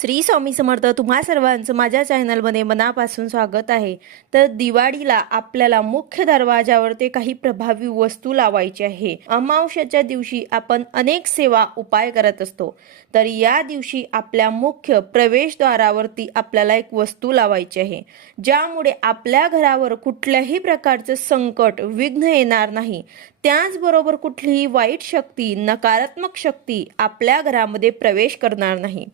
श्री स्वामी समर्थ तुम्हा सर्वांचं माझ्या चॅनलमध्ये मनापासून स्वागत आहे. तर दिवाळीला आपल्याला मुख्य दरवाजावर ते काही प्रभावी वस्तू लावायची आहे. अमावश्याच्या दिवशी आपण अनेक सेवा उपाय करत असतो. तर या दिवशी आपल्या मुख्य प्रवेशद्वारावरती आपल्याला एक वस्तू लावायची आहे. ज्यामुळे आपल्या घरावर कुठल्याही प्रकारचं संकट विघ्न येणार नाही. त्याचबरोबर कुठलीही वाईट शक्ती नकारात्मक शक्ती आपल्या घरामध्ये प्रवेश करणार नाही.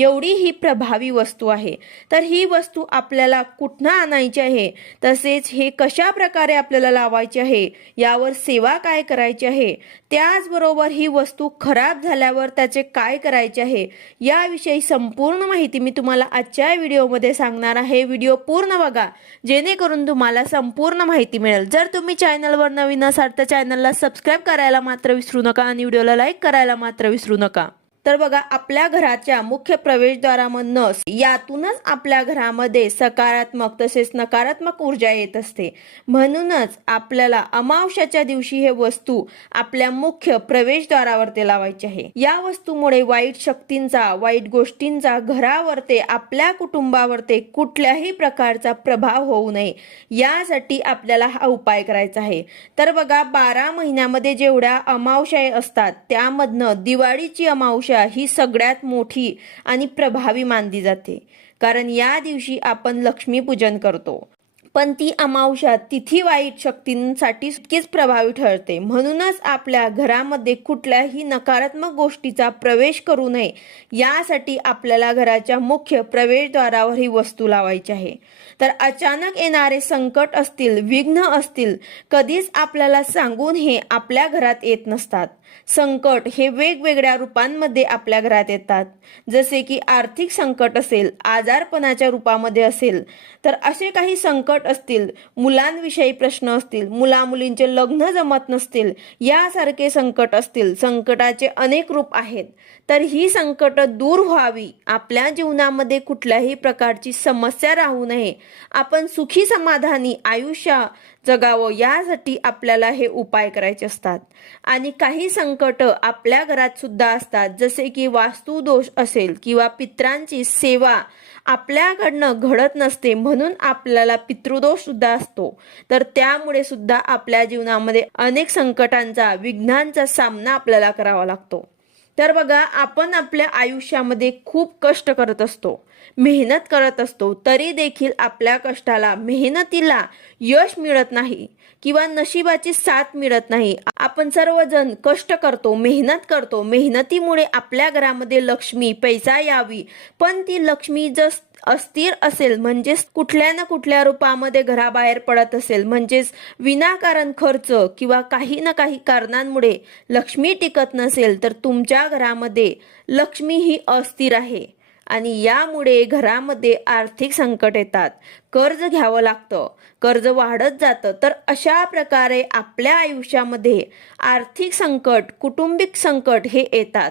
एवढी ही प्रभावी वस्तू आहे. तर ही वस्तू आपल्याला कुठनं आणायची आहे? तसेच हे कशा प्रकारे आपल्याला लावायचे आहे? यावर सेवा काय करायची आहे? त्याचबरोबर ही वस्तू खराब झाल्यावर त्याचे काय करायचे आहे? याविषयी संपूर्ण माहिती मी तुम्हाला आजच्या व्हिडिओमध्ये सांगणार आहे. व्हिडिओ पूर्ण बघा. जेणेकरून तुम्हाला संपूर्ण माहिती मिळेल. जर तुम्ही चॅनलवर नवीन असाल तर चॅनलला सबस्क्राईब करायला मात्र विसरू नका आणि व्हिडिओला लाईक करायला मात्र विसरू नका. तर बघा आपल्या घराच्या मुख्य प्रवेशद्वारामधनं यातूनच आपल्या घरामध्ये सकारात्मक तसेच नकारात्मक ऊर्जा येत असते. म्हणूनच आपल्याला अमावश्याच्या दिवशी हे वस्तू आपल्या मुख्य प्रवेशद्वारावरती लावायचे आहे. या वस्तूमुळे वाईट शक्तींचा वाईट गोष्टींचा घरावरती आपल्या कुटुंबावरती कुठल्याही प्रकारचा प्रभाव होऊ नये. यासाठी आपल्याला हा उपाय करायचा आहे. तर बघा बारा महिन्यामध्ये जेवढ्या अमावश्या असतात त्यामधनं दिवाळीची अमावस्या ही सगळ्यात मोठी आणि प्रभावी मानली जाते. कारण या दिवशी आपण लक्ष्मीपूजन करतो. पण ती अमावस्या तिथी वाईट शक्तींसाठी इतकीच प्रभावी ठरते. म्हणूनच आपल्या घरामध्ये कुठल्याही नकारात्मक गोष्टीचा प्रवेश करू नये. यासाठी आपल्याला घराच्या मुख्य प्रवेशद्वारावर ही वस्तू लावायची आहे. तर अचानक येणारे संकट असतील विघ्न असतील कधीच आपल्याला सांगून हे आपल्या घरात येत नसतात. संकट हे वेगवेगळ्या रूपांमध्ये आपल्या घरात येतात. जसे की आर्थिक संकट असेल आजारपणाच्या रूपामध्ये असेल तर असे काही संकट असतील मुलांविषयी प्रश्न असतील मुला मुलींचे लग्न जमत नसतील यासारखे संकट असतील संकटाचे अनेक रूप आहेत. तर ही संकट दूर व्हावी. आपल्या जीवनामध्ये कुठल्याही प्रकारची समस्या राहू नये. आपण सुखी समाधानी आयुष्य जगावं यासाठी आपल्याला हे उपाय करायचे असतात. आणि काही संकट आपल्या घरात सुद्धा असतात. जसे की वास्तुदोष असेल किंवा पित्रांची सेवा आपल्याकडनं घडत नसते म्हणून आपल्याला पितृदोष सुद्धा असतो. तर त्यामुळे सुद्धा आपल्या जीवनामध्ये अनेक संकटांचा विघ्नांचा सामना आपल्याला करावा लागतो. तर बघा आपण आपल्या आयुष्यामध्ये खूप कष्ट करत असतो मेहनत करत असतो तरी देखील आपल्या कष्टाला मेहनतीला यश मिळत नाही किंवा नशिबाची साथ मिळत नाही. आपण सर्वजण कष्ट करतो मेहनत करतो. मेहनतीमुळे आपल्या घरामध्ये लक्ष्मी पैसा यावी. पण ती लक्ष्मी जस अस्थिर असेल म्हणजेच कुठल्या ना कुठल्या रूपामध्ये घराबाहेर पडत असेल म्हणजेच विनाकारण खर्च किंवा काही ना काही कारणांमुळे लक्ष्मी टिकत नसेल तर तुमच्या घरामध्ये लक्ष्मी ही अस्थिर आहे. आणि यामुळे घरामध्ये आर्थिक संकट येतात. कर्ज घ्यावं लागतं. कर्ज वाढत जातं. तर अशा प्रकारे आपल्या आयुष्यामध्ये आर्थिक संकट कुटुंबिक संकट हे येतात.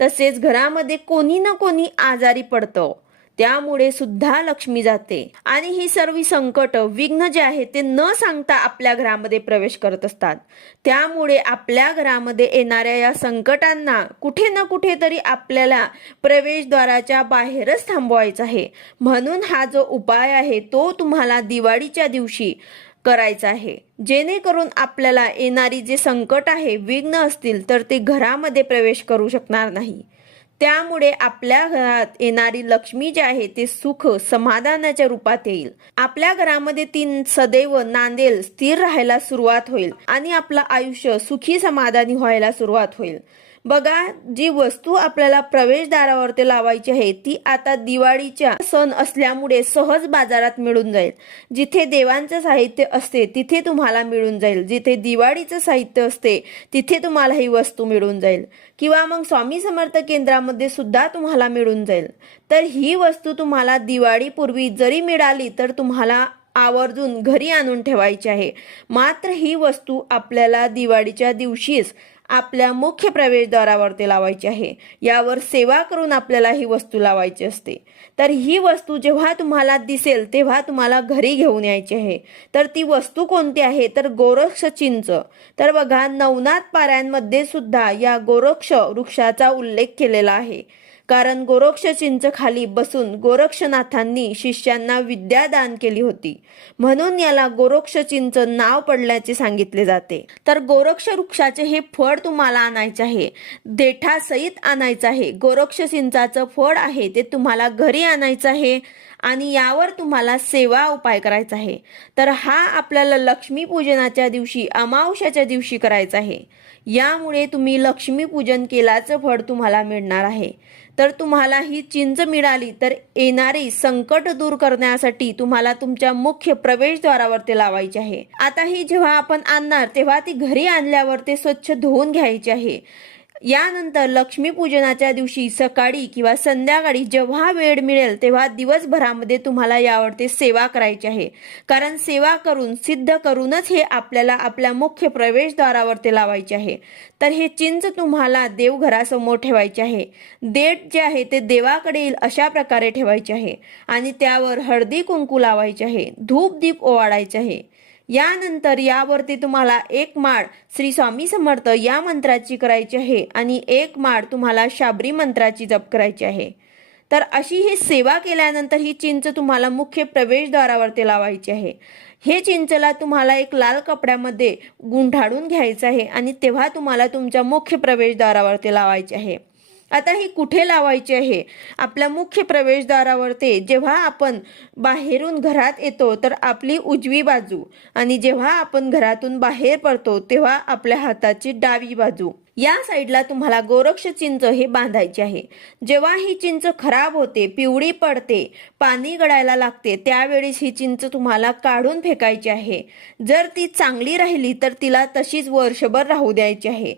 तसेच घरामध्ये कोणी ना कोणी आजारी पडतं. त्यामुळे सुद्धा लक्ष्मी जाते. आणि ही सर्व संकट विघ्न जे आहे ते न सांगता आपल्या घरामध्ये प्रवेश करत असतात. त्यामुळे आपल्या घरामध्ये येणाऱ्या या संकटांना कुठे ना कुठेतरी आपल्याला प्रवेशद्वाराच्या बाहेरच थांबवायचं आहे. म्हणून हा जो उपाय आहे तो तुम्हाला दिवाळीच्या दिवशी करायचा आहे. जेणेकरून आपल्याला येणारी जे संकट आहे विघ्न असतील तर ते घरामध्ये प्रवेश करू शकणार नाही. त्यामुळे आपल्या घरात येणारी लक्ष्मी जी आहे ते सुख समाधानाच्या रूपात येईल. आपल्या घरामध्ये ती सदैव नांदेल स्थिर राहायला सुरुवात होईल आणि आपलं आयुष्य सुखी समाधानी व्हायला सुरुवात होईल. बघा जी वस्तू आपल्याला प्रवेशद्वारावरती लावायची आहे ती आता दिवाळीच्या सण असल्यामुळे सहज बाजारात मिळून जाईल. जिथे देवांचं साहित्य असते तिथे तुम्हाला मिळून जाईल. जिथे दिवाळीचं साहित्य असते तिथे तुम्हाला ही वस्तू मिळून जाईल. किंवा मग स्वामी समर्थ केंद्रामध्ये सुद्धा तुम्हाला मिळून जाईल. तर ही वस्तू तुम्हाला दिवाळीपूर्वी जरी मिळाली तर तुम्हाला आवर्जून घरी आणून ठेवायची आहे. मात्र ही वस्तू आपल्याला दिवाळीच्या दिवशीच आपल्या मुख्य प्रवेशद्वारावरती लावायची आहे. यावर सेवा करून आपल्याला ही वस्तू लावायची असते. तर ही वस्तू जेव्हा तुम्हाला दिसेल तेव्हा तुम्हाला घरी घेऊन यायची आहे. तर ती वस्तू कोणती आहे? तर गोरक्ष चिंच. तर बघा नवनाथ पाऱ्यांमध्ये सुद्धा या गोरक्ष वृक्षाचा उल्लेख केलेला आहे. कारण गोरक्ष चिंच खाली बसून गोरक्षनाथांनी शिष्यांना विद्या दान केली होती. म्हणून याला गोरक्ष चिंच नाव पडल्याचे सांगितले जाते. तर गोरक्ष वृक्षाचे हे फळ तुम्हाला आणायचे आहे. देठासहित आणायचं आहे. गोरक्ष चिंचाचं फळ आहे ते तुम्हाला घरी आणायचं आहे आणि यावर तुम्हाला सेवा उपाय करायचा आहे. तर हा आपल्याला लक्ष्मी पूजनाच्या दिवशी अमावश्याच्या दिवशी करायचा आहे. यामुळे तुम्ही लक्ष्मीपूजन केल्याचं फळ तुम्हाला मिळणार आहे. तर तुम्हाला ही चिंच मिळाली तर येणारी संकट दूर करण्यासाठी तुम्हाला तुमच्या मुख्य प्रवेशद्वारावरती लावायची लावायचे आहे. आता ही जेव्हा आपण आणणार तेव्हा ती घरी आणल्यावर ते स्वच्छ धुवून घ्यायची आहे. यानंतर लक्ष्मीपूजनाच्या दिवशी सकाळी किंवा संध्याकाळी जेव्हा वेळ मिळेल तेव्हा दिवसभरामध्ये तुम्हाला यावरती सेवा करायची आहे. कारण सेवा करून सिद्ध करूनच हे आपल्याला आपल्या मुख्य प्रवेशद्वारावरती लावायचे आहे. तर हे चिंच तुम्हाला देवघरासमोर ठेवायचे आहे. देठ जे आहे ते देवाकडे येईल अशा प्रकारे ठेवायचे आहे. आणि त्यावर हळदी कुंकू लावायचे आहे. धूप दीप ओवाळायचे आहे. यानंतर यावरती तुम्हाला एक माळ श्री स्वामी समर्थ या मंत्राची करायची आहे आणि एक माळ तुम्हाला शाबरी मंत्राची जप करायची आहे. तर अशी ही सेवा केल्यानंतर ही चिंच तुम्हाला मुख्य प्रवेशद्वारावरती लावायची आहे. हे चिंचला तुम्हाला एक लाल कपड्यामध्ये गुंढाळून घ्यायचं आहे आणि तेव्हा तुम्हाला तुमच्या मुख्य प्रवेशद्वारावरती लावायचे आहे. आता ही कुठे लावायची आहे? आपल्या मुख्य प्रवेशद्वारावरती जेव्हा आपण बाहेरून घरात येतो तर आपली उजवी बाजू आणि जेव्हा आपण घरातून बाहेर पडतो तेव्हा आपल्या हाताची डावी बाजू. या साईडला तुम्हाला गोरक्ष चिंच हे बांधायचे आहे. जेव्हा ही चिंच खराब होते पिवळी पडते पाणी गळायला लागते त्यावेळेस ही चिंच तुम्हाला काढून फेकायची आहे. जर ती चांगली राहिली तर तिला तशीच वर्षभर राहू द्यायची आहे.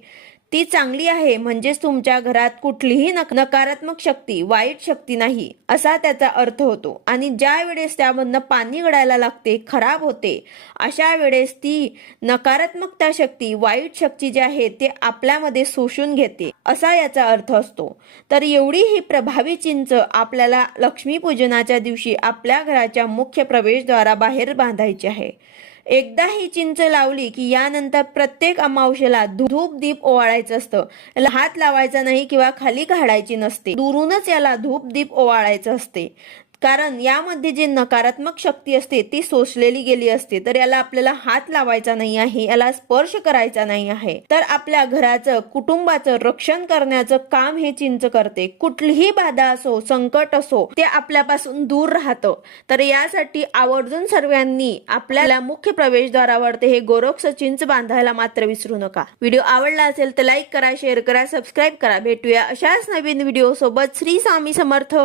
ती चांगली आहे म्हणजेच तुमच्या घरात कुठलीही नक नकारात्मक शक्ती वाईट शक्ती नाही असा त्याचा अर्थ होतो. आणि ज्या वेळेस त्यामधनं पाणी गळायला लागते खराब होते अशा वेळेस ती नकारात्मकता शक्ती वाईट शक्ती जी आहे ते आपल्यामध्ये शोषून घेते असा याचा अर्थ असतो. तर एवढी ही प्रभावी चिंच आपल्याला लक्ष्मीपूजनाच्या दिवशी आपल्या घराच्या मुख्य प्रवेशद्वारा बाहेर बांधायची आहे. एकदा ही चिंच लावली की यानंतर प्रत्येक अमावशेला धूप दीप ओवाळायचं असतं. याला हात लावायचा नाही किंवा खाली काढायची नसते. दुरूनच याला धूप दीप ओवाळायचं असते. कारण यामध्ये जी नकारात्मक शक्ती असते ती सोसलेली गेली असते तर याला आपल्याला हात लावायचा नाही आहे याला स्पर्श करायचा नाही आहे. तर आपल्या घराचं कुटुंबाचं रक्षण करण्याचं काम हे चिंच करते. कुठलीही बाधा असो संकट असो ते आपल्यापासून दूर राहतं. तर यासाठी आवर्जून सर्वांनी आपल्याला मुख्य प्रवेशद्वारावरती हे गोरक्ष चिंच बांधायला मात्र विसरू नका. व्हिडिओ आवडला असेल तर लाईक करा शेअर करा सबस्क्राईब करा. भेटूया अशाच नवीन व्हिडिओ सोबत श्री स्वामी समर्थ.